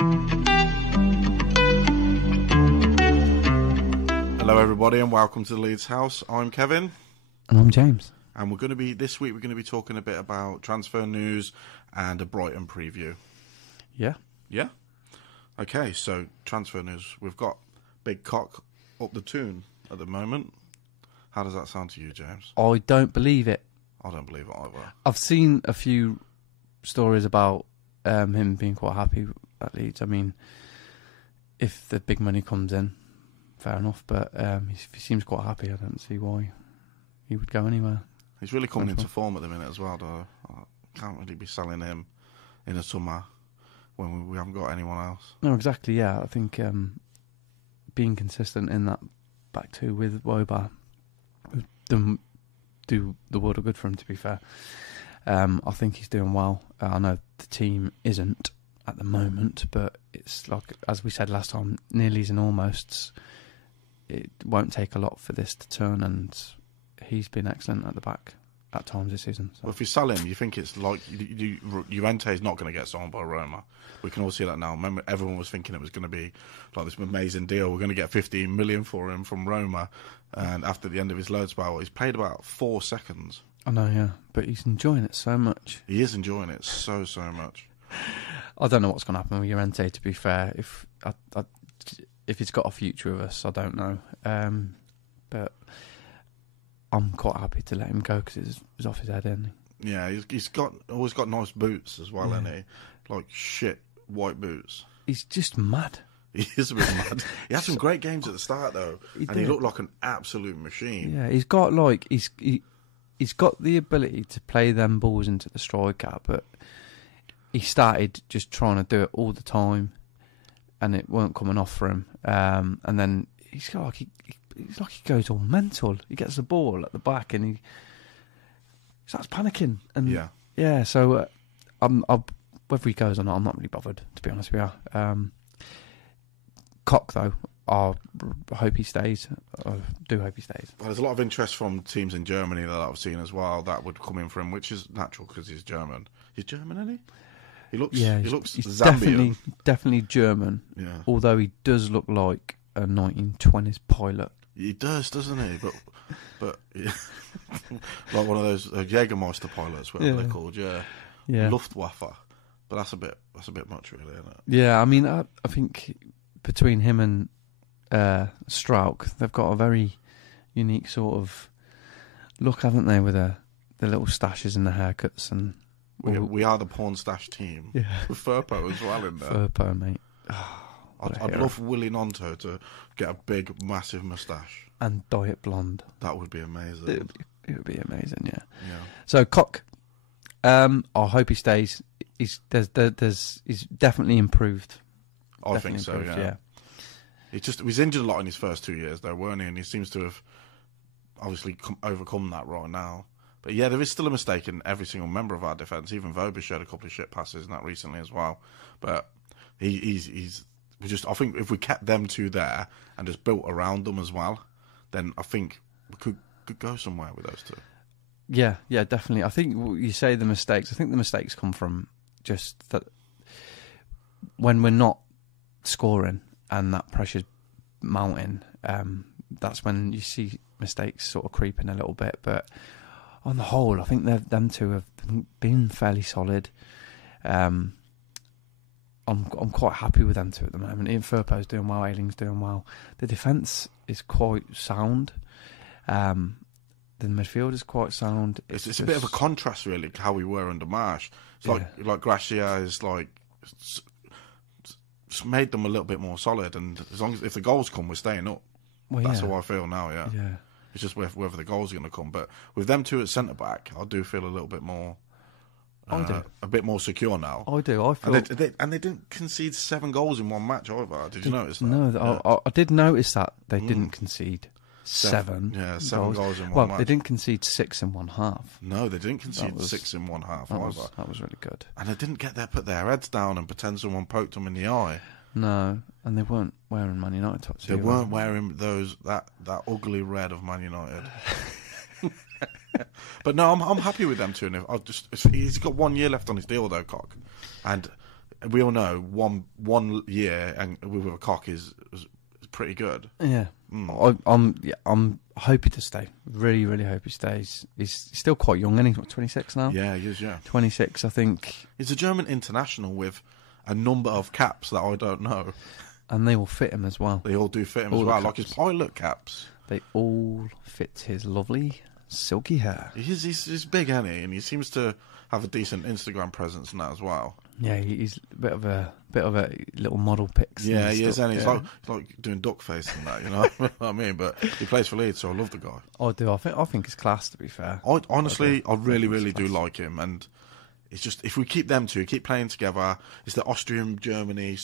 Hello everybody and welcome to the Leeds House. I'm Kevin. And I'm James. And this week we're going to be talking a bit about transfer news and a Brighton preview. Yeah. Yeah? Okay, so transfer news. We've got Big Koch up the tune at the moment. How does that sound to you, James? I don't believe it. I don't believe it either. I've seen a few stories about him being quite happy at Leeds. I mean, if the big money comes in, fair enough, but he seems quite happy. I don't see why he would go anywhere. He's really coming into form at the minute as well, though. I can't really be selling him in the summer when we haven't got anyone else. No, exactly, yeah. I think being consistent in that back two with Woba would do the world of good for him, to be fair. I think he's doing well. I know the team isn't at the moment, but it's like, as we said last time, nearly's and almosts. It won't take a lot for this to turn, and he's been excellent at the back at times this season. So. Well, if you sell him, you think it's like Juventus is not going to get sold by Roma. We can all see that now. Remember, everyone was thinking it was going to be like this amazing deal. We're going to get 15 million for him from Roma, and after the end of his loan spell, he's played about 4 seconds. I know, yeah, but he's enjoying it so much. He is enjoying it so much. I don't know what's going to happen with Llorente, to be fair. If he's got a future with us, I don't know. But I'm quite happy to let him go because it's off his head, isn't he? Yeah, he's always got nice boots as well, hasn't he? Like shit white boots. He's just mad. He is a bit mad. He had some great games at the start though, he looked like an absolute machine. Yeah, he's got he's got the ability to play them balls into the striker, but he started just trying to do it all the time, and it weren't coming off for him. And then he's like he goes all mental. He gets the ball at the back and he starts panicking. And yeah. So whether he goes or not, I'm not really bothered, to be honest with you. Koch though, I hope he stays. I do hope he stays. Well, there's a lot of interest from teams in Germany that I've seen as well that would come in for him, which is natural because he's German. He's German, isn't he? He looks he's Zambian. Definitely German. Yeah. Although he does look like a 1920s pilot. He does, doesn't he? But yeah. Like one of those Jägermeister pilots, whatever they're called. Yeah. Luftwaffe. But that's a bit much, really, isn't it? Yeah, I mean, I think between him and Strauch, they've got a very unique sort of look, haven't they? With the little stashes and the haircuts and. We are the porn stash team. Yeah. With Firpo as well in there. Firpo, mate. Oh, I'd love Willy Nonto to get a big, massive moustache. And dye it blonde. That would be amazing. It would be amazing, yeah. So, Koch, I hope he stays. He's definitely improved. I think so, yeah. He's injured a lot in his first 2 years, though, weren't he? And he seems to have obviously overcome that right now. But yeah, there is still a mistake in every single member of our defence. Even Voba showed a couple of shit passes in that recently as well. But I think if we kept them two there and just built around them as well, then I think we could go somewhere with those two. Yeah, definitely. I think you say the mistakes. I think the mistakes come from just that when we're not scoring and that pressure's mounting, that's when you see mistakes sort of creeping a little bit. But on the whole, I think them two have been fairly solid. I'm quite happy with them two at the moment. Ian Firpo's doing well, Ayling's doing well. The defence is quite sound. The midfield is quite sound. It's a bit of a contrast, really, to how we were under Marsh. It's like Gracia is like just made them a little bit more solid, and as long as if the goals come, we're staying up. Well, that's how I feel now. Yeah. It's just whether the goals are going to come. But with them two at centre back, I do feel a little bit more, a bit more secure now. I do. I feel, and they didn't concede 7 goals in one match either. Did you notice that? No, I did notice that they didn't concede 7. Yeah, 7 goals in one match. Well, they didn't concede 6 in one half. No, they didn't concede 6 in one half either. That was really good. And they didn't put their heads down and pretend someone poked them in the eye. No, and they weren't wearing Man United tops. They weren't wearing that ugly red of Man United. But no, I'm happy with them too. He's got 1 year left on his deal though, Koch, and we all know one year and with a Koch is pretty good. Yeah, I'm hoping to stay. Really, really hope he stays. He's still quite young, and he's 26 now. Yeah, he is. Yeah, 26, I think. He's a German international with a number of caps that I don't know, and they all fit him as well. They all do fit him as well, like his pilot caps. They all fit his lovely silky hair. He's big, isn't he? And he seems to have a decent Instagram presence in that as well. Yeah, he's a bit of a little model pics. Yeah, he is, and he's like doing duck face and that, you know what I mean? But he plays for Leeds, so I love the guy. I do. I think it's class, to be fair. I really do like him, and it's just if we keep them two keep playing together, it's the Austrian-Germany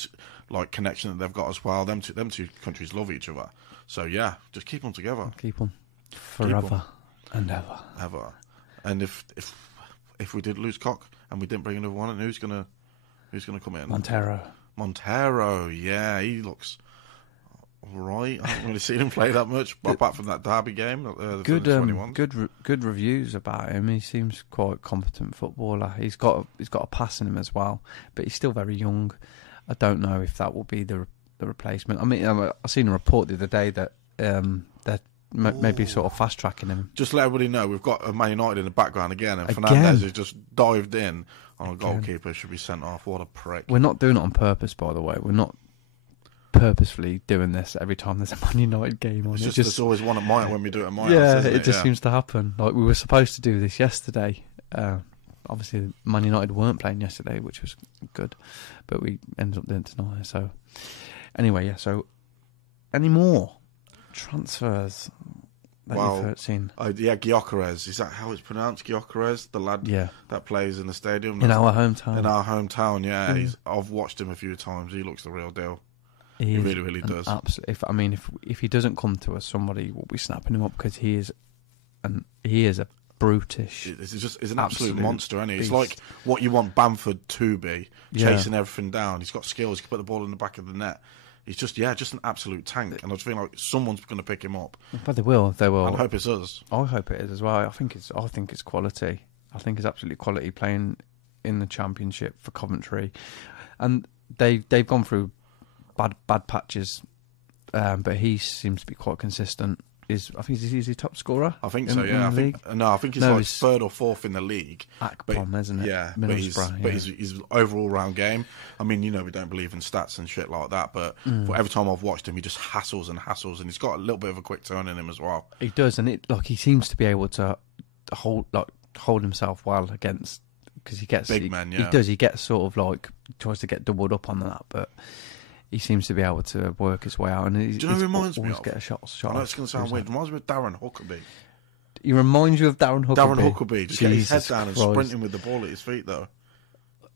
like connection that they've got as well. Them two countries love each other, so yeah, just keep them together. Keep them forever and ever. And if we did lose Koch and we didn't bring another one, and who's gonna come in? Montero, yeah, he looks all right. I haven't really seen him play that much, apart from that derby game. Good reviews about him. He seems quite a competent footballer. He's got a pass in him as well, but he's still very young. I don't know if that will be the replacement. I mean, I seen a report the other day that they're maybe sort of fast tracking him. Just let everybody know, we've got a Man United in the background again, and Fernandez has just dived in on a goalkeeper, should be sent off. What a prick. We're not doing it on purpose, by the way. We're not purposefully doing this every time there's a Man United game on. It's just there's always one at my when we do it at my house, yeah, isn't it just seems to happen. Like, we were supposed to do this yesterday. Obviously, Man United weren't playing yesterday, which was good, but we ended up doing it tonight. So, anyway, yeah. So, any more transfers that you've seen? Gyökeres. Is that how it's pronounced? Gyökeres, the lad that plays in the stadium in our hometown. In our hometown, yeah. I've watched him a few times. He looks the real deal. He really, really does. Absolutely. If he doesn't come to us, somebody will be snapping him up, because he is a brutish. He's an absolute monster, isn't he? It's like what you want Bamford to be, chasing everything down. He's got skills. He can put the ball in the back of the net. He's just an absolute tank, and I just feel like someone's going to pick him up. But they will. And I hope it's us. I hope it is as well. I think it's quality. I think it's absolutely quality playing in the Championship for Coventry, and they've gone through bad patches, but he seems to be quite consistent. I think he's the top scorer. I think so. Yeah, I think he's third or fourth in the league. Akpom, isn't it? Yeah, but his overall round game. I mean, we don't believe in stats and shit like that, but for every time I've watched him, he just hassles, and he's got a little bit of a quick turn in him as well. He does, and he seems to be able to hold himself well against, because he gets big men. Yeah, he does. He gets sort of tries to get doubled up on that, but he seems to be able to work his way out. And do you know who reminds me of? Get a shot. I know it's going to sound weird. It reminds me of Darren Huckabee. He reminds you of Darren Huckabee? Darren Huckabee. Just getting his head down and sprinting with the ball at his feet, though.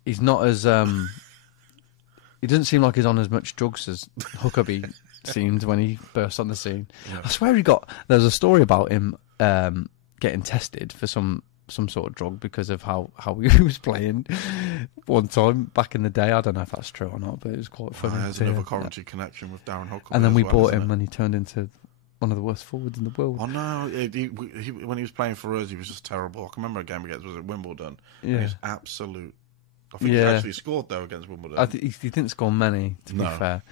He's not as... he doesn't seem like he's on as much drugs as Huckabee seemed when he burst on the scene. Yeah. I swear there's a story about him getting tested for some sort of drug because of how he was playing one time back in the day. I don't know if that's true or not, but it was quite funny. There's another Coventry connection with Darren Huckabee. And then we bought him and he turned into one of the worst forwards in the world. Oh no, when he was playing for us, he was just terrible. I can remember a game against, was it Wimbledon? Yeah. He was absolute. I think he actually scored though against Wimbledon. He didn't score many, to be fair.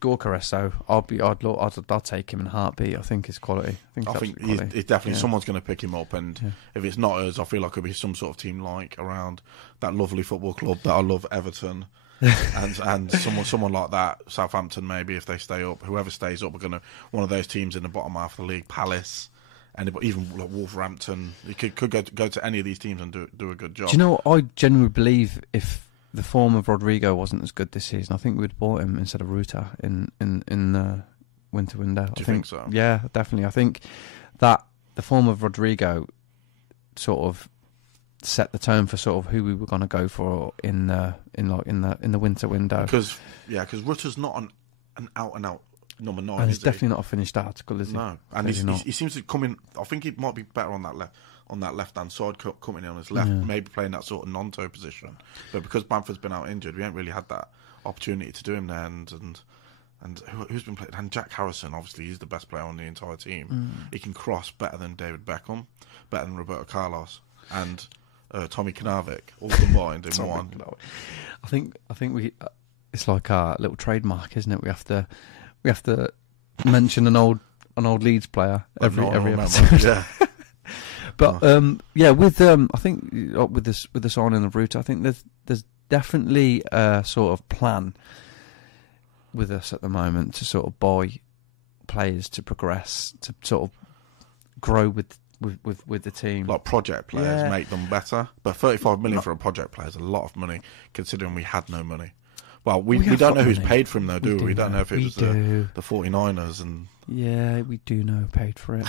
Gyökeres, so I'll take him in a heartbeat. I think it's quality. I think it's definitely someone's going to pick him up, and if it's not us, I feel like it'll be some sort of team like around that lovely football club that I love, Everton, and someone like that, Southampton maybe, if they stay up. Whoever stays up, we're going to one of those teams in the bottom half of the league, Palace. Anybody, even like Wolverhampton, you could go to any of these teams and do a good job. Do you know what? I genuinely believe if the form of Rodrigo wasn't as good this season, I think we'd bought him instead of Ruta in the winter window. Do you think so? Yeah, definitely. I think that the form of Rodrigo sort of set the tone for sort of who we were going to go for in the winter window. Because Ruta's not an out and out number 9. And it's definitely not a finished article, is he? No, and he seems to come in. I think he might be better on that left-hand side, coming in on his left, maybe playing that sort of non-toe position. But because Bamford's been out injured, we ain't really had that opportunity to do him there. And who's been playing? And Jack Harrison, obviously, he's the best player on the entire team. He can cross better than David Beckham, better than Roberto Carlos, and Tommy Kanavik, all combined in one. I think we. It's like our little trademark, isn't it? We have to mention an old Leeds player every episode. Yeah. But with I think with the signing of Ruta, I think there's definitely a sort of plan with us at the moment to sort of buy players to progress, to sort of grow with the team. Like project players, make them better. But 35 million for a project player is a lot of money, considering we had no money. Well, we don't know who's paid for him, though, do we? We don't know if it was the 49ers. And yeah, we do know who paid for it.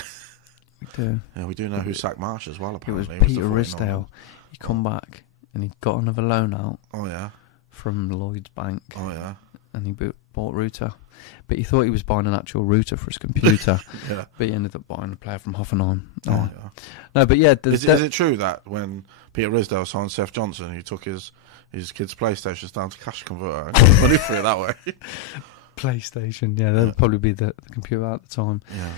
We do. Yeah, we do know who sacked Marsh as well, apparently. It was Peter Risdale. He come back and he got another loan out. Oh, yeah. From Lloyd's Bank. Oh, yeah. And he bought Ruta. But he thought he was buying an actual router for his computer. Yeah. But he ended up buying a player from Hoffenheim. Oh, yeah. No, but yeah. Is it true that when Peter Risdale signed Seth Johnson, he took his kids' PlayStations down to cash converter and got money for it that way? PlayStation, yeah, that would probably be the computer at the time. Yeah.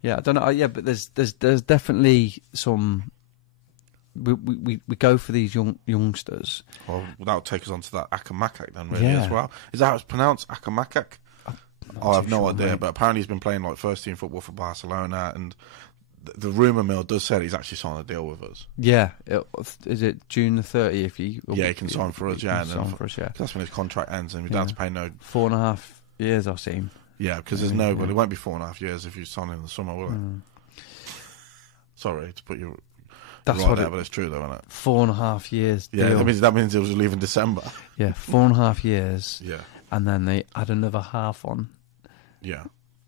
Yeah, I don't know. Yeah, but there's definitely some. We go for these youngsters. Well, that'll take us on to that Akamakak then, really, as well. Is that how it's pronounced, Akamakak? I have no idea, but apparently he's been playing like first team football for Barcelona, and the rumour mill does say that he's actually signed a deal with us. Yeah, is it June the 30th? He can sign for us, yeah. That's when his contract ends, and we don't have to pay no 4.5 years. I've seen. Yeah, because there's no, but it won't be 4.5 years if you sign in the summer, will it? Sorry to put you. That's right there, but it's true though, isn't it? 4.5 years. Yeah, that means it was leaving December. Yeah, 4.5 years. Yeah, and then they add another half on. Yeah,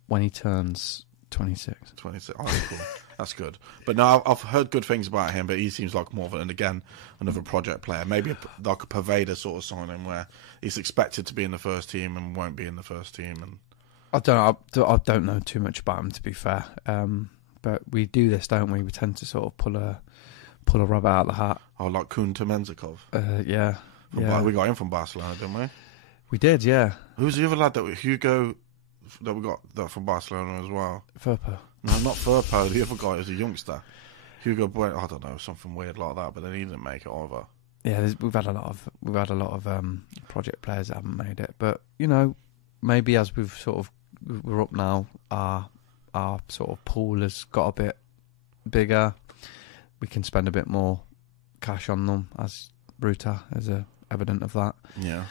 when he turns 26. 26. Oh, that's cool. That's good. But no, I've heard good things about him, but he seems like more of another project player. Maybe like a pervader sort of signing where he's expected to be in the first team and won't be in the first team. And I don't know too much about him, to be fair. But we do this, don't we? We tend to sort of pull a rabbit out of the hat. Oh, like Kunta Menzikov. Yeah. We got him from Barcelona, didn't we? We did, yeah. Who's the other lad Hugo that we got that from Barcelona as well? Furpo. No, not Furpo. The other guy is a youngster. Hugo Bueno. I don't know, something weird like that. But then he didn't make it either. Yeah, we've had a lot of project players that haven't made it. But maybe as we're up now, our sort of pool has got a bit bigger. We can spend a bit more cash on them, as Ruta is evident of that. Yeah.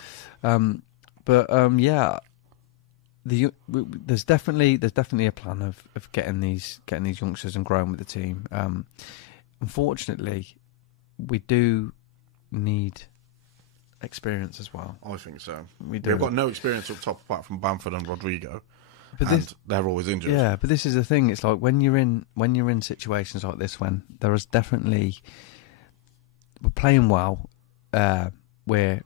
There's definitely a plan of getting these youngsters and growing with the team. Unfortunately, we do need experience as well. I think so. We do. We've got no experience up top apart from Bamford and Rodrigo, but they're always injured. Yeah, but this is the thing. It's like when you're in situations like this, when there is definitely we're playing well, we're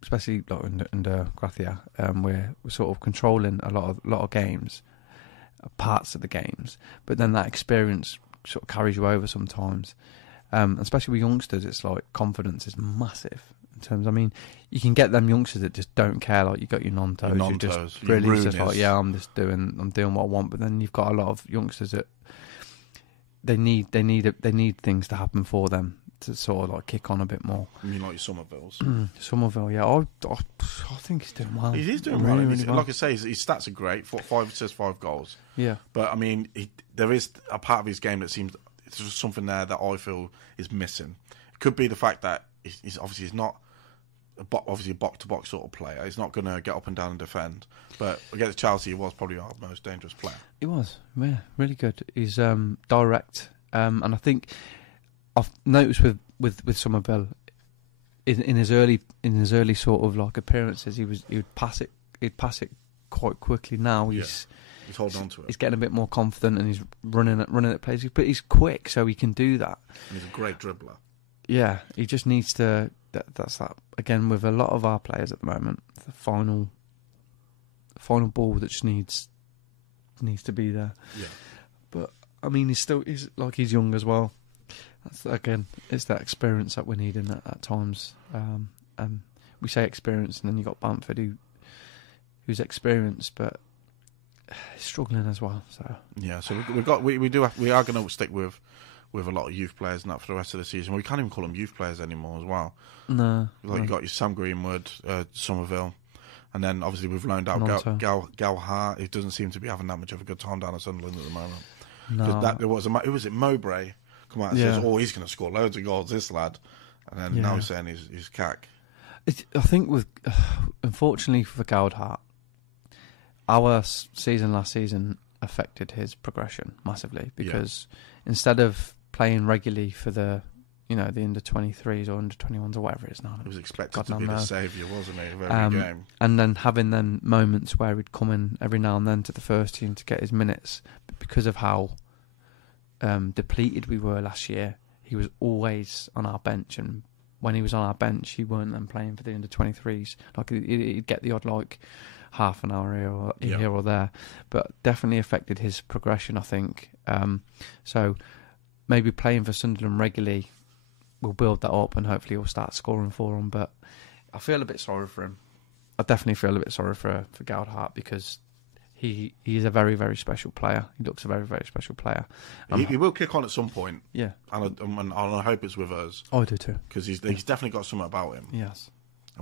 especially like under Gracia, we're sort of controlling a lot of games, parts of the games, but then that experience sort of carries you over sometimes. Especially with youngsters, it's like confidence is massive. In terms, I mean, you can get them youngsters that just don't care. Like you got your non-toes, you're just really just like, yeah, I'm doing what I want. But then you've got a lot of youngsters that they need things to happen for them to sort of like kick on a bit more. You mean like your Somervilles? Somerville, yeah. I think he's doing well. He is doing well. Really well. Like I say, his stats are great. 5 assists, 5 goals. Yeah. But I mean, there is a part of his game that seems it's just something there that I feel is missing. It could be the fact that he's not a box-to-box sort of player. He's not going to get up and down and defend. But against Chelsea, he was probably our most dangerous player. He was, yeah, really good. He's direct, and I think I've noticed with Somerville in his early sort of like appearances, he'd pass it quite quickly. Now he's holding on to it. He's getting a bit more confident and he's running at places, but he's quick, so he can do that. And he's a great dribbler. Yeah, he just needs to. That's that again with a lot of our players at the moment. The final ball that just needs to be there. Yeah, but I mean, he's young as well. That's again, it's that experience that we're needing at times. We say experience, and then you got Bamford who's experienced, but struggling as well. So yeah, so we are going to stick with with a lot of youth players and that for the rest of the season. We can't even call them youth players anymore as well. No. Like, you got your Sam Greenwood, Somerville, and then obviously we've loaned out Gal Hart, who doesn't seem to be having that much of a good time down at Sunderland at the moment. No. Who was it, Mowbray? Come out and says, "Oh, he's going to score loads of goals, this lad," and then now he's saying he's cack. I think unfortunately for Goldhart, our season last season affected his progression massively because instead of playing regularly for the under 23s or under 21s or whatever it is now, he was expected to be the saviour, wasn't he, of every game? And then having moments where he'd come in every now and then to the first team to get his minutes, but because of how depleted we were last year, he was always on our bench, and when he was on our bench, he weren't then playing for the under 23s. Like he'd get the odd half an hour here or there, but definitely affected his progression, I think. So maybe playing for Sunderland regularly will build that up, and hopefully he'll start scoring for him. But I feel a bit sorry for him. I definitely feel a bit sorry for Goldhart because he is a very, very special player. He looks a very, very special player. He will kick on at some point. Yeah. And I hope it's with us. Oh, I do too. Because he's definitely got something about him. Yes.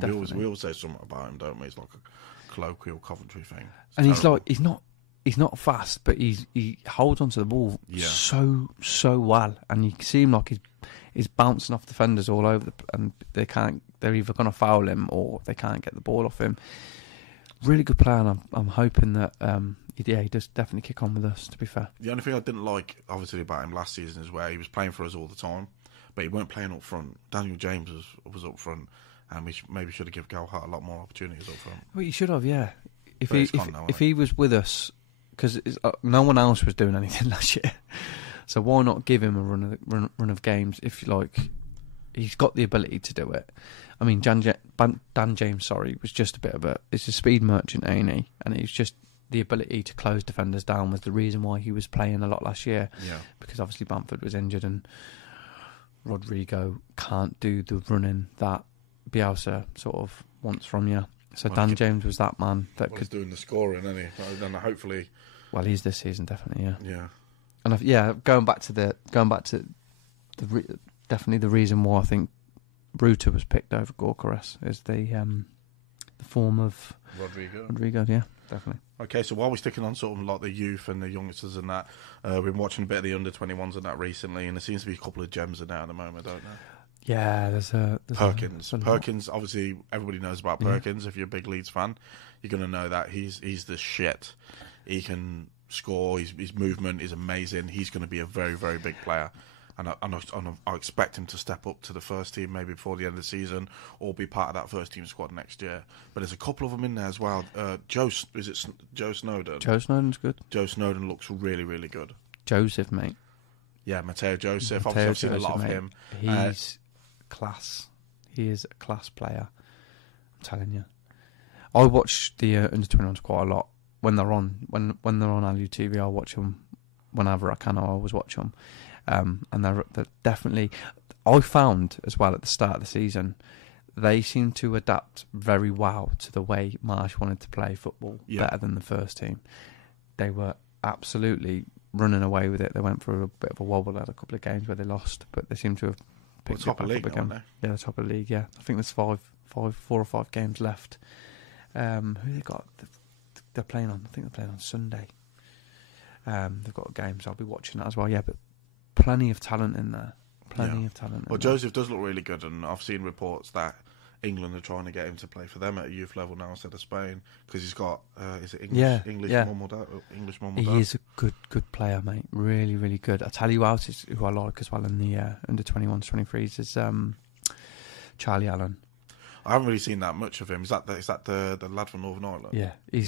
And we always say something about him, don't we? It's like a colloquial Coventry thing. And he's not fast, but he holds onto the ball so well, and you see him like he's bouncing off defenders all over, and they're either going to foul him or they can't get the ball off him. Really good player, and I'm hoping that he does definitely kick on with us, to be fair. The only thing I didn't like, obviously, about him last season is where he was playing for us all the time, but he weren't playing up front. Daniel James was up front, and we maybe should have given Goldhart a lot more opportunities up front. Well, you should have, yeah. If he was with us, because no one else was doing anything last year, so why not give him a run of games? If you like, he's got the ability to do it. I mean, Dan James, was just it's a speed merchant, ain't he? And it's just the ability to close defenders down was the reason why he was playing a lot last year. Yeah. Because obviously Bamford was injured and Rodrigo can't do the running that Bielsa sort of wants from you. So Dan James was that man that could doing the scoring, isn't he? And hopefully, well, he's this season definitely, yeah. Yeah. And going back to definitely the reason why I think Ruta was picked over Gorkares is the form of Rodrigo, yeah, definitely. Okay, so while we're sticking on sort of like the youth and the youngsters and that, we've been watching a bit of the under-21s and that recently, and there seems to be a couple of gems in there at the moment, don't there? Yeah, there's Perkins. Perkins, obviously, everybody knows about Perkins. Yeah. If you're a big Leeds fan, you're going to know that he's the shit. He can score. His movement is amazing. He's going to be a very, very big player. And I expect him to step up to the first team maybe before the end of the season or be part of that first team squad next year. But there's a couple of them in there as well. Joe Snowden? Joe Snowden's good. Joe Snowden looks really, really good. Joseph, mate. Yeah, Matteo Joseph. Obviously, I've seen a lot of him. He's class. He is a class player. I'm telling you. I watch the under-21s quite a lot. When they're on LU TV, I'll watch them whenever I can. I always watch them. And they're definitely, I found as well at the start of the season, they seem to adapt very well to the way Marsh wanted to play football better than the first team. They were absolutely running away with it. They went through a bit of a wobble, had a couple of games where they lost, but they seem to have picked it back up again. Yeah, the top of the league. Yeah, I think there's 4 or 5 games left. Who they got? They're playing on. I think they're playing on Sunday. They've got games. I'll be watching that as well. Yeah, but plenty of talent in there. Plenty of talent. Well, Joseph does look really good, and I've seen reports that England are trying to get him to play for them at a youth level now instead of Spain because he's got is it English mum or dad? English mum or dad? He is a good player, mate. Really, really good. I tell you who I like as well in the under 21s, 23s is Charlie Allen. I haven't really seen that much of him. Is that the lad from Northern Ireland? Yeah, he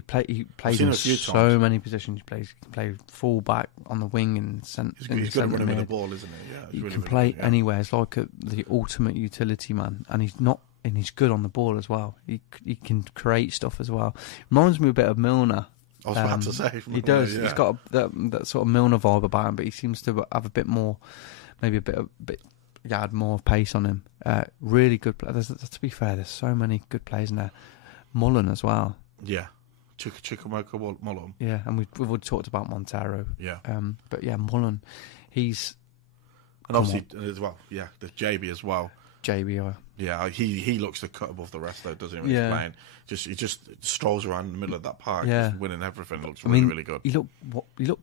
plays in so many positions. He can play full back, on the wing, and he's good at running with the ball, isn't he? Yeah, he can play anywhere. It's like the ultimate utility man, and he's good on the ball as well. He can create stuff as well. Reminds me a bit of Milner. I was about to say. He does. Yeah. He's got that sort of Milner vibe about him, but he seems to have a bit more, maybe a bit. Yeah, had more pace on him. Really good player. To be fair, there's so many good players in there. Mullen as well. Yeah, Chukwuemeka Mullen. Yeah, and we've already talked about Montero. Yeah. But yeah, Mullen, he's... And obviously, as well, yeah, there's JB as well. JB, yeah, he looks the cut above the rest, though, doesn't he, when he's playing? He just strolls around in the middle of that park, just winning everything. Looks really good. He looked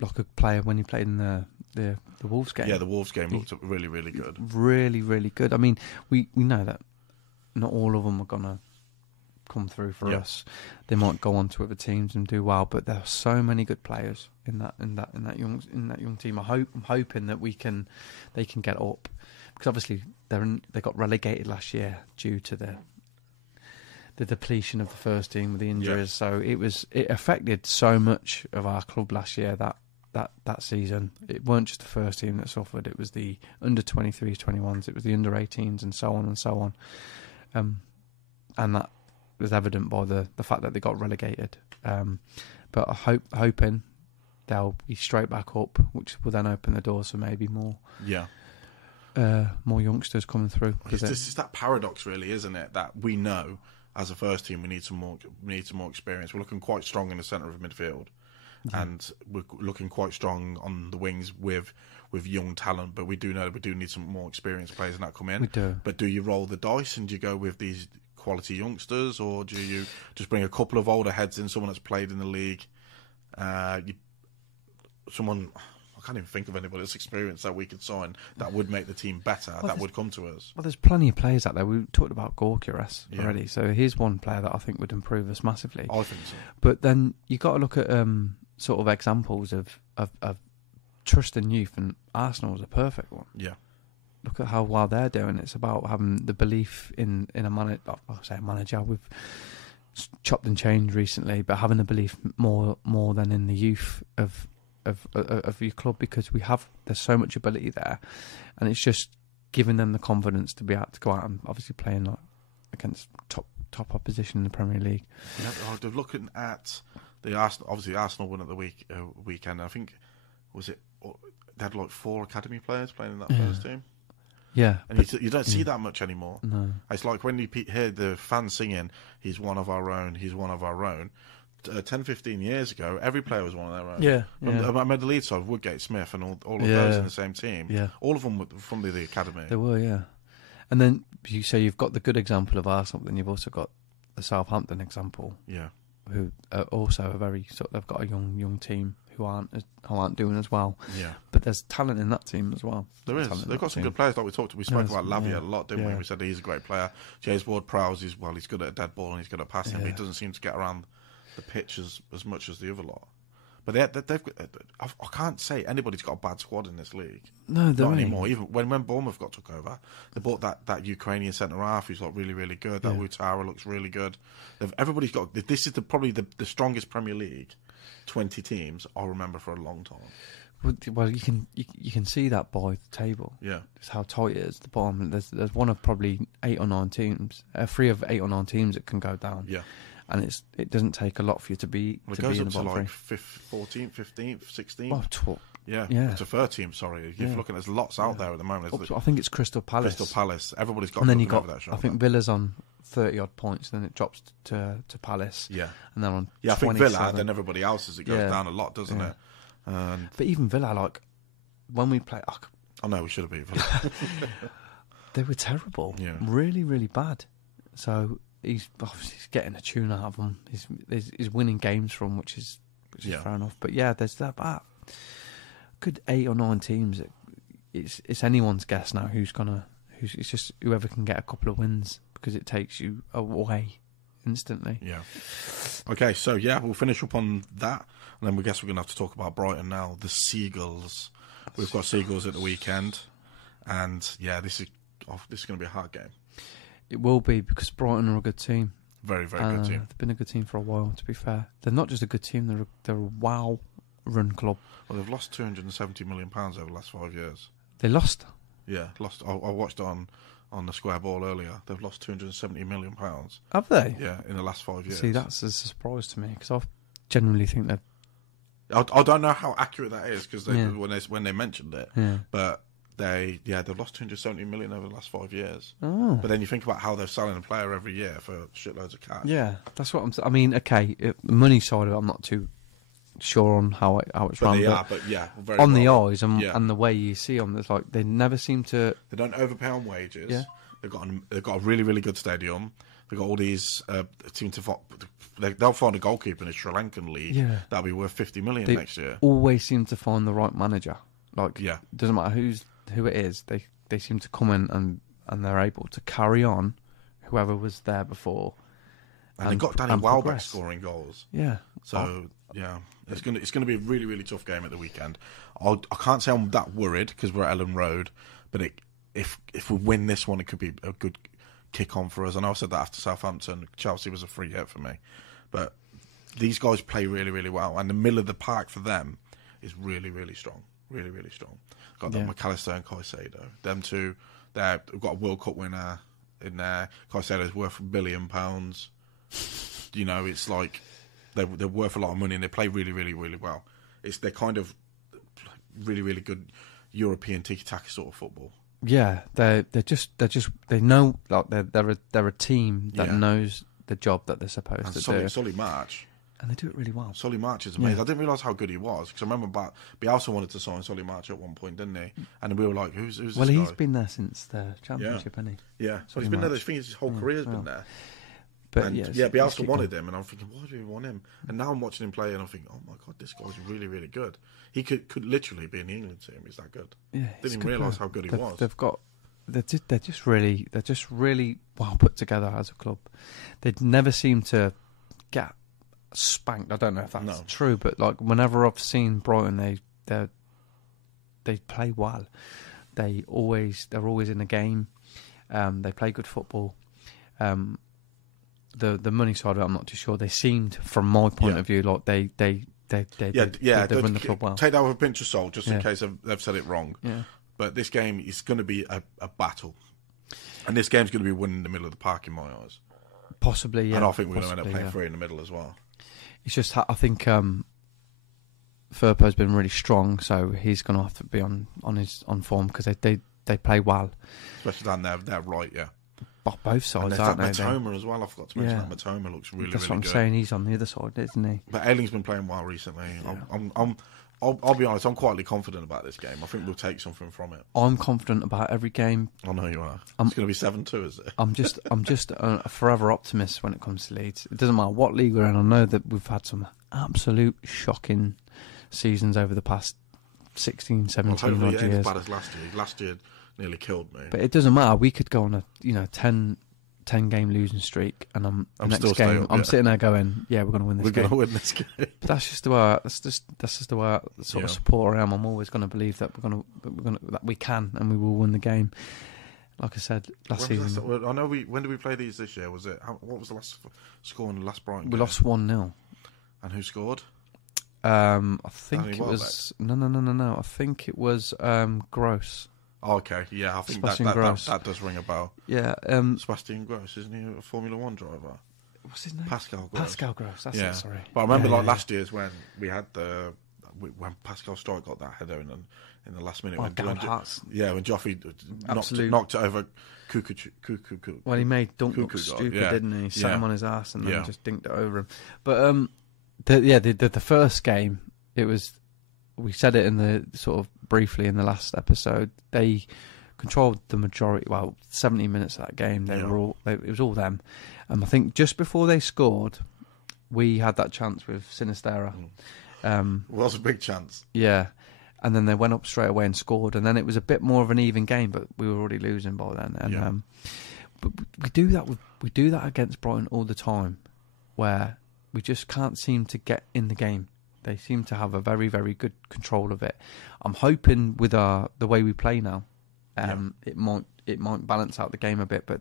like a player when he played in the Wolves game. Yeah, the Wolves game looked really, really good. Really, really good. I mean, we know that not all of them are going to come through for us. They might go on to other teams and do well, but there are so many good players in that young team. I'm hoping that they can get up, because obviously they got relegated last year due to the depletion of the first team with the injuries. So it affected so much of our club last year that season. It weren't just the first team that suffered; it was the under 23s, 21s, it was the under 18s, and so on and so on. And that was evident by the fact that they got relegated. But hoping they'll be straight back up, which will then open the doors for maybe more youngsters coming through. It's that paradox, really, isn't it? That we know as a first team we need some more experience. We're looking quite strong in the centre of midfield, and we're looking quite strong on the wings with young talent. But we do know we do need some more experienced players that come in. We do. But do you roll the dice and do you go with these quality youngsters, or do you just bring a couple of older heads in, someone that's played in the league? I can't even think of anybody that's experienced that we could sign that would make the team better, that would come to us. Well, there's plenty of players out there. We talked about Koch already, so here's one player that I think would improve us massively. I think so. But then you got to look at sort of examples of trust in youth, and Arsenal was a perfect one. Yeah. Look at how well they're doing. It's about having the belief in a manager. We've chopped and changed recently, but having the belief more than in the youth of your club, because there's so much ability there, and it's just giving them the confidence to be able to go out and obviously playing against top opposition in the Premier League. They're looking at the Arsenal. Obviously, Arsenal won at the weekend. I think they had like 4 academy players playing in that first team. Yeah, and you don't see that much anymore. No, it's like when you hear the fans singing, "He's one of our own. He's one of our own." 10, 15 years ago, every player was one of their own. I made the Leeds side, Woodgate, Smith, and all of those in the same team. Yeah, all of them were from the academy. They were, yeah. And then you say you've got the good example of Arsenal, then you've also got the Southampton example. Yeah, who are also they've got a young team who aren't doing as well. Yeah, but there's talent in that team as well. There is. They've got some good players. Like we spoke about Lavia a lot, didn't we? We said he's a great player. James Ward-Prowse he's good at a dead ball and he's good at passing, but he doesn't seem to get around the pitch as much as the other lot. But I can't say anybody's got a bad squad in this league. No, not anymore. Even when Bournemouth took over, they bought that Ukrainian centre half who's like really, really good. That Utara looks really good. Everybody's got. This is probably the strongest Premier League 20 teams I'll remember for a long time. Well, you can see that by the table. Yeah, just how tight it is at the bottom. There's one of probably 8 or 9 teams, 3 of 8 or 9 teams that can go down. Yeah. And it doesn't take a lot for you to be it to goes be in up the to bottom like 14th, 15th, 16th. Well, yeah, it's a 3rd team. Sorry, you're looking. There's lots out there at the moment. I think it's Crystal Palace. Crystal Palace. Everybody's got. And then you got. That I think Villa's on 30 odd points. Then it drops to Palace. Yeah, and then on. Yeah, I think Villa. Then everybody else as it goes down a lot, doesn't it? But even Villa, like when we play. Oh no, we should have beat Villa. They were terrible. Yeah, really, really bad. So. He's getting a tune out of them. He's winning games from, which is fair enough. But yeah, there's that good 8 or 9 teams. It's anyone's guess now who's it's just whoever can get a couple of wins, because it takes you away instantly. Yeah. Okay, so we'll finish up on that, and then we guess we're gonna have to talk about Brighton now. The Seagulls. We've got Seagulls at the weekend, and this is gonna be a hard game. It will be, because Brighton are a good team. Very, very good team. They've been a good team for a while, to be fair. They're not just a good team, they're a wow-run club. Well, they've lost £270 million over the last 5 years. They lost? Yeah, lost. I watched it on the Square Ball earlier. They've lost £270 million. Have they? Yeah, in the last 5 years. See, that's a surprise to me, because I genuinely think that... I don't know how accurate that is, because when they mentioned it, but they've lost 270 million over the last 5 years. Oh. But then you think about how they're selling a player every year for shitloads of cash. Yeah, that's what I mean, okay, the money side of it, I'm not too sure on how it's run. Very on the well. eyes and the way you see them, it's like they never seem to. They don't overpay on wages. Yeah. They've got a really, really good stadium. They've got all these. They'll find a goalkeeper in a Sri Lankan league. Yeah. That'll be worth 50 million next year. Always seem to find the right manager. Like, yeah, doesn't matter who it is. They seem to come in and they're able to carry on whoever was there before. And they got Danny Welbeck scoring goals. Yeah. So it's gonna be a really, really tough game at the weekend. I can't say I'm that worried because we're at Ellen Road, but if we win this one, it could be a good kick on for us. I know I said that after Southampton. Chelsea was a free hit for me, but these guys play really, really well, and the middle of the park for them is really, really strong. Really, really strong. Got that McAllister and Caicedo. Them two, we've got a World Cup winner in there. Caicedo's worth £1 billion. You know, it's like they're worth a lot of money and they play really, really, really well. They're kind of really, really good European tiki-taka sort of football. Yeah, they know, like they're a team that knows the job that they're supposed to do. Solly March. And they do it really well. Solly March is amazing. I didn't realise how good he was because I remember Bielsa wanted to sign Solly March at one point, didn't he? And we were like, "Who's this guy?" Well, he's been there since the championship, hasn't he? Yeah, so he's been there. I think his whole career's been there. But Bielsa wanted him, and I'm thinking, why do we want him? And now I'm watching him play, and I'm thinking, oh my god, this guy's really, really good. He could literally be in the England team. He's that good. Yeah, didn't even realise how good he was. They're just really well put together as a club. They never seem to get spanked. I don't know if that's true, but like whenever I've seen Brighton, they play well. They're always in the game. They play good football. The money side of it, I'm not too sure. They seemed, from my point of view, like they run the club well. Take that with a pinch of salt, just in case they've said it wrong. Yeah. But this game is going to be a battle, and this game's going to be won in the middle of the park in my eyes. Possibly, yeah. And I think we're going to end up playing three in the middle as well. It's just, I think Firpo's been really strong, so he's going to have to be on form because they play well, especially down there. They're right, yeah. Both sides, aren't they? Matoma as well. I forgot to mention that Matoma looks really, That's really what I'm saying. He's on the other side, isn't he? But Ayling's been playing well recently. Yeah. I'll be honest. I'm quietly confident about this game. I think we'll take something from it. I'm confident about every game. I know you are. It's going to be 7-2, is it? I'm just a forever optimist when it comes to Leeds. It doesn't matter what league we're in. I know that we've had some absolute shocking seasons over the past 16, 17 odd years. As bad as last year. Last year nearly killed me. But it doesn't matter. We could go on a 10 game losing streak, and I'm sitting there going, "Yeah, we're going to win this game. We're going to win this game." But that's just the way. That's just the way I sort of supporter I am. I'm always going to believe that that we can, and we will win the game. Like I said last season, I know when did we play these this year? Was it what was the last score in the last Brighton game? We lost 1-0. And who scored? I think it was no. I think it was Gross. Oh, okay, yeah, I think that does ring a bell. Yeah, Sebastian Gross, isn't he a Formula One driver? What's his name? Pascal Gross. Pascal Gross, that's it, sorry. But I remember last year's when we had when Pascal Strike got that header in the last minute. Oh, when Joffrey knocked it over Kuku. Well, he made Dunk look stupid, didn't he? Sat him on his ass and then just dinked it over him. But the first game, it was. We said it in the sort of briefly in the last episode. They controlled the majority. 70 minutes of that game. It was all them. I think just before they scored, we had that chance with Sinistera. Was a big chance. Yeah, and then they went up straight away and scored. And then it was a bit more of an even game, but we were already losing by then. And but we do that against Brighton all the time, where we just can't seem to get in the game. They seem to have a very, very good control of it. I'm hoping with the way we play now, it might balance out the game a bit. But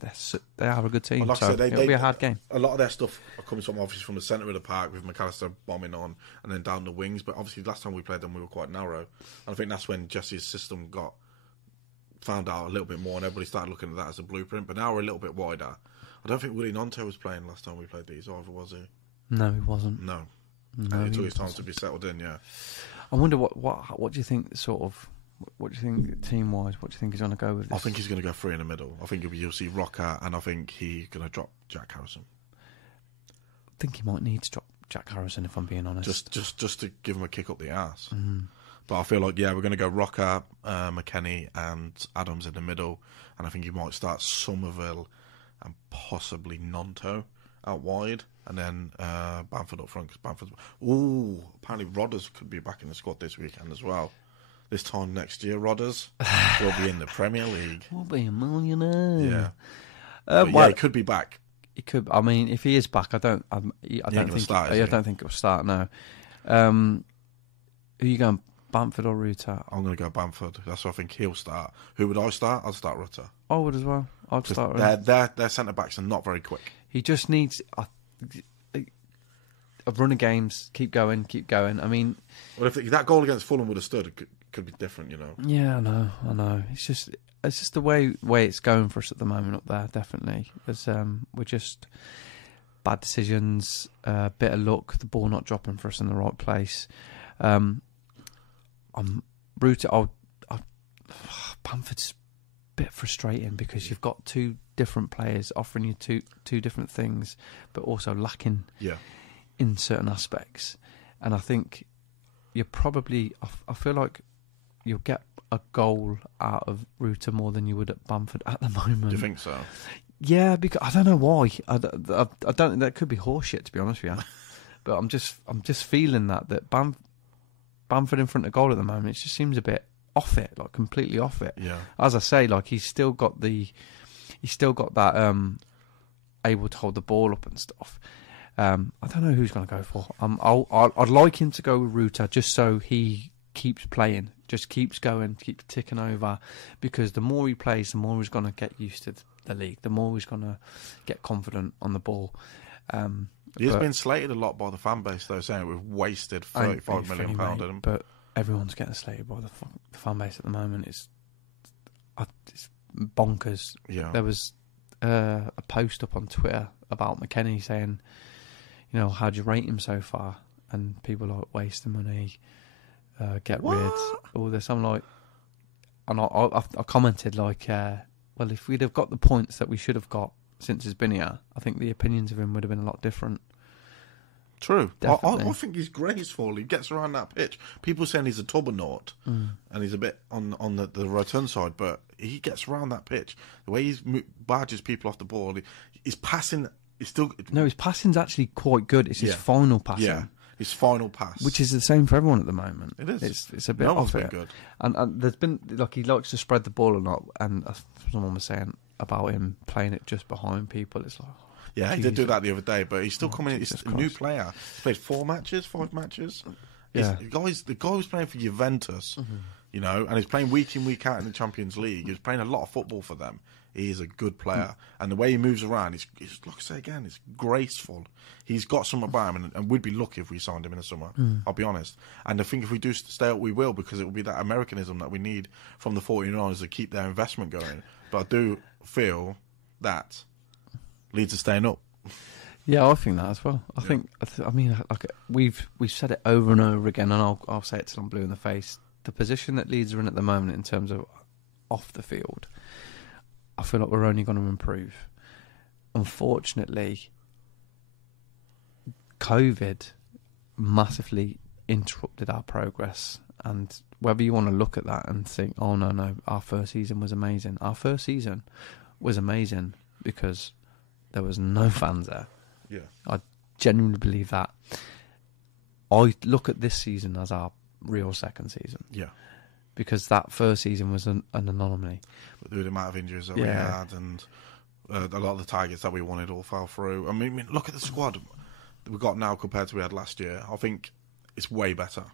they are a good team, it'll be a hard game. A lot of their stuff comes from obviously from the centre of the park with McAllister bombing on, and then down the wings. But obviously, last time we played them, we were quite narrow. And I think that's when Jesse's system got found out a little bit more, and everybody started looking at that as a blueprint. But now we're a little bit wider. I don't think Willie Nonto was playing last time we played these, either, was he? No, he wasn't. No. And it took his time to be settled in, yeah. I wonder what do you think sort of What do you think, team-wise? What do you think he's going to go with this? I think he's going to go 3 in the middle. I think you'll see Rocker, and I think he's going to drop Jack Harrison. I think he might need to drop Jack Harrison, if I'm being honest. Just to give him a kick up the arse. But I feel like, we're going to go Rocker, McKennie, and Adams in the middle, and I think he might start Somerville and possibly Nonto out wide, and then Bamford up front, because Bamford's... Ooh, apparently Rodders could be back in the squad this weekend as well. This time next year, Rodders will be in the Premier League. We'll be a millionaire. Yeah. He could be back. He could. I mean, if he is back, I don't think he'll start now. Who are you going, Bamford or Rutter? I'm going to go Bamford. That's what I think he'll start. Who would I start? I'd start Rutter. I would as well. I'd start Rutter. Their centre backs are not very quick. He just needs a run of games. Keep going. I mean, well, if that goal against Fulham would have stood, it could be different, you know. Yeah, I know. It's just the way it's going for us at the moment up there. Definitely, we're just bad decisions, bit of luck, the ball not dropping for us in the right place. I'm rooted. Bamford's a bit frustrating because you've got 2 different players offering you two different things, but also lacking in certain aspects. And I think you're probably. I feel like you'll get a goal out of Rutter more than you would at Bamford at the moment. Do you think so? Yeah, because I don't know why. I don't. That could be horseshit, to be honest with you. But I'm just feeling that Bamford in front of goal at the moment, it just seems a bit off it, like completely off it. Yeah. As I say, like he's still got that able to hold the ball up and stuff. I don't know who's going to go for. I'd like him to go with Rutter just so he keeps playing, just keeps going, keeps ticking over, because the more he plays, the more he's going to get used to the league, the more he's going to get confident on the ball. He's been slated a lot by the fan base, though, saying we've wasted £35 million on him. But everyone's getting slated by the fan base at the moment. It's bonkers. Yeah. There was a post up on Twitter about McKennie saying, how do you rate him so far? And people are like, wasting money, get rid, all this. I'm like, and I commented like, well, if we'd have got the points that we should have got since he's been here, I think the opinions of him would have been a lot different. True. I think he's graceful. He gets around that pitch. People saying he's a tubbernaut and he's a bit on the return side, but he gets around that pitch. The way he barges people off the ball, his passing is still... No, his passing's actually quite good. It's his final passing. Yeah, his final pass. Which is the same for everyone at the moment. It is. It's a bit off it. Good. And there's been... Like, he likes to spread the ball a lot, and someone was saying about him playing it just behind people. It's like... Yeah, he did do that the other day, but he's still coming in. He's a new player. He's played 5 matches. Yeah. The guy was playing for Juventus, and he's playing week in, week out in the Champions League. He's playing a lot of football for them. He is a good player. And the way he moves around, it's like I say again, it's graceful. He's got something about him, and we'd be lucky if we signed him in the summer, I'll be honest. And I think if we do stay up, we will, because it will be that Americanism that we need from the 49ers to keep their investment going. But I do feel that Leeds are staying up. Yeah, I think that as well. I mean, like we've said it over and over again, and I'll say it till I'm blue in the face. The position that Leeds are in at the moment, in terms of off the field, I feel like we're only going to improve. Unfortunately, COVID massively interrupted our progress, and whether you want to look at that and think, oh no, our first season was amazing. Our first season was amazing because there was no fans there. Yeah, I genuinely believe that. I look at this season as our real second season. Yeah, because that first season was an anomaly. With the amount of injuries that we had, and a lot of the targets that we wanted all fell through. I mean, look at the squad that we've got now compared to what we had last year. I think it's way better.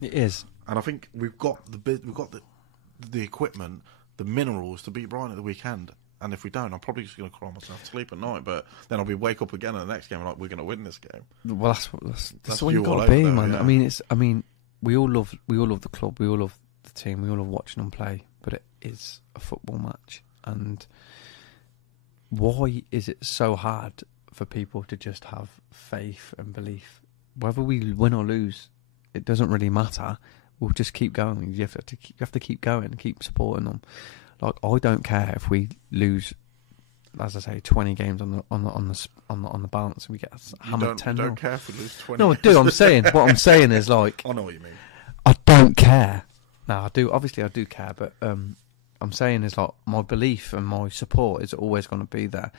It is, and I think we've got the equipment, the minerals to beat Brighton at the weekend. And if we don't, I'm probably just going to cry myself to sleep at night. But then I'll be wake up again in the next game and like, we're going to win this game. Well, that's what you've got to be, man. Yeah. I mean, we all love the club, we all love the team, we all love watching them play. But it is a football match, and why is it so hard for people to just have faith and belief? Whether we win or lose, it doesn't really matter. we'll just keep going. You have to keep going and keep supporting them. Like, I don't care if we lose, as I say, 20 games on the bounce and we get hammered 10-0. You don't care if we lose 20. No, I do. What I'm saying is, like, I know what you mean. I don't care. No, I do. Obviously, I do care, but I'm saying is, like, my belief and my support is always going to be there.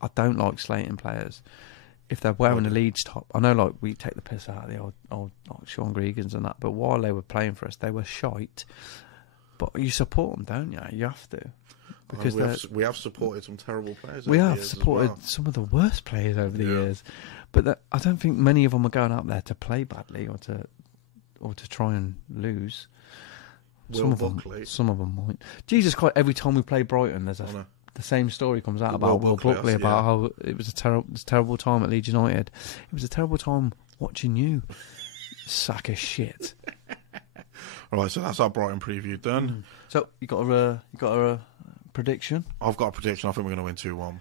I don't like slating players if they're wearing a Leeds top. I know, like, we take the piss out of the old like Sean Greegans and that, but while they were playing for us, they were shite. But you support them, don't you? You have to. Because we have supported some terrible players. We have supported some of the worst players over the years, but I don't think many of them are going up there to play badly or to try and lose. Some of them might. Jesus Christ! Every time we play Brighton, there's the same story comes out about Will Buckley about how it was a terrible time at Leeds United. It was a terrible time watching you, sack of shit. All right, so that's our Brighton preview done. So you got a prediction? I've got a prediction. I think we're going to win 2-1.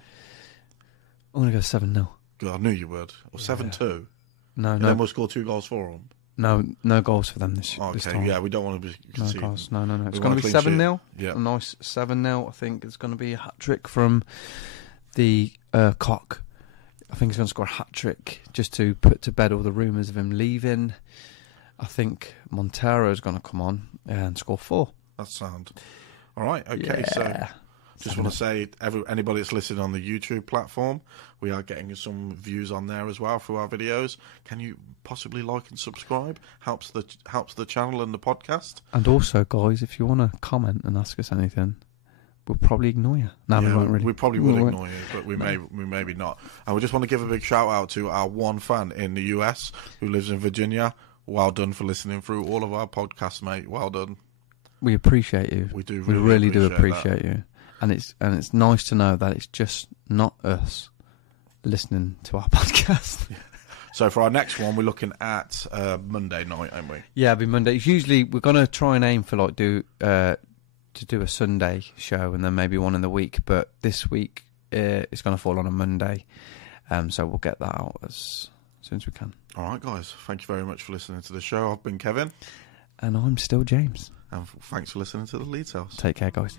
I'm going to go 7-0. Good, I knew you would. Or 7-2. No. And then we'll score 2 goals for them. No goals for them this time. Yeah, we don't want to be conceding. No goals. No. It's going to be 7-0. Yeah. A nice 7-0. I think it's going to be a hat-trick from the Koch. I think he's going to score a hat-trick just to put to bed all the rumours of him leaving. I think Montero is going to come on and score 4. That's sound. All right, okay, so just want to say, anybody that's listening on the YouTube platform, we are getting some views on there as well for our videos. Can you possibly like and subscribe? Helps the channel and the podcast. And also, guys, if you want to comment and ask us anything, we'll probably ignore you. No, we won't really. We probably will ignore you, but we maybe not. And we just want to give a big shout out to our one fan in the US who lives in Virginia. Well done for listening through all of our podcasts, mate. Well done. We appreciate you. We do. We really do appreciate you. And it's nice to know that it's just not us listening to our podcast. Yeah. So for our next one, we're looking at Monday night, aren't we? Yeah, it'll be Monday. It's usually we're going to try and aim for like to do a Sunday show and then maybe one in the week. But this week it's going to fall on a Monday, so we'll get that out as soon as we can. All right, guys. Thank you very much for listening to the show. I've been Kevin. And I'm still James. And thanks for listening to the Leeds House. Take care, guys.